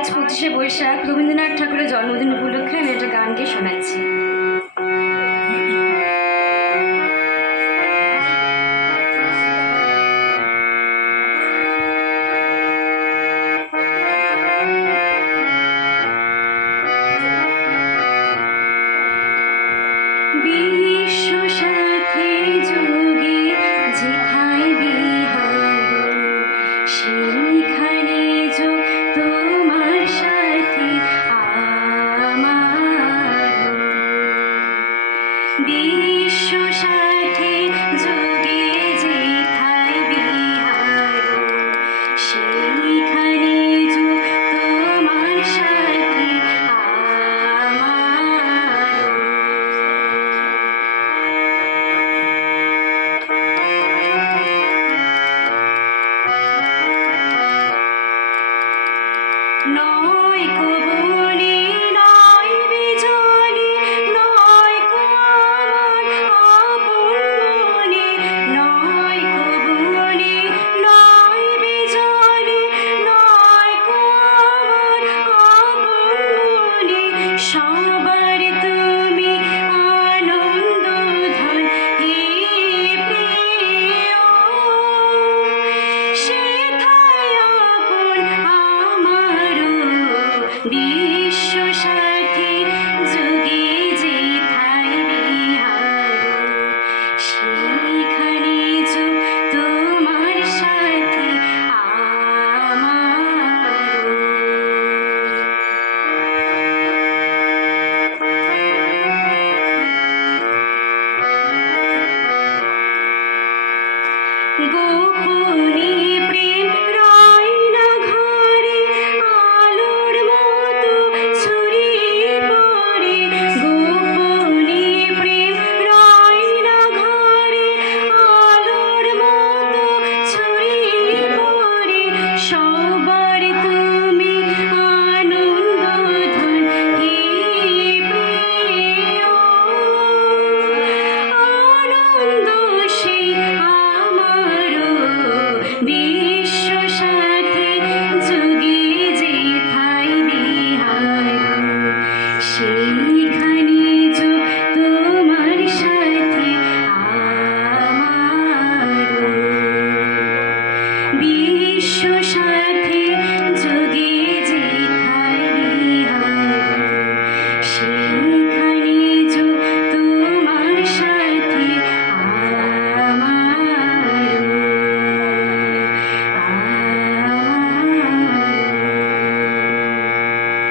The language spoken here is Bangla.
আজ 25শে বৈশাখ রবীন্দ্রনাথ ঠাকুরের জন্মদিন উপলক্ষে আমি একটা গান গেয়ে শোনাচ্ছি। বিশ্ব সাথী যোগে যেথায় বিহার, সেইখানে যো তোমার সাথী আমার। বিশ্ব সাথী যোগে যেথায় বিহার, সেইখানে যো তোমার সাথী আমার। নয় কো বনে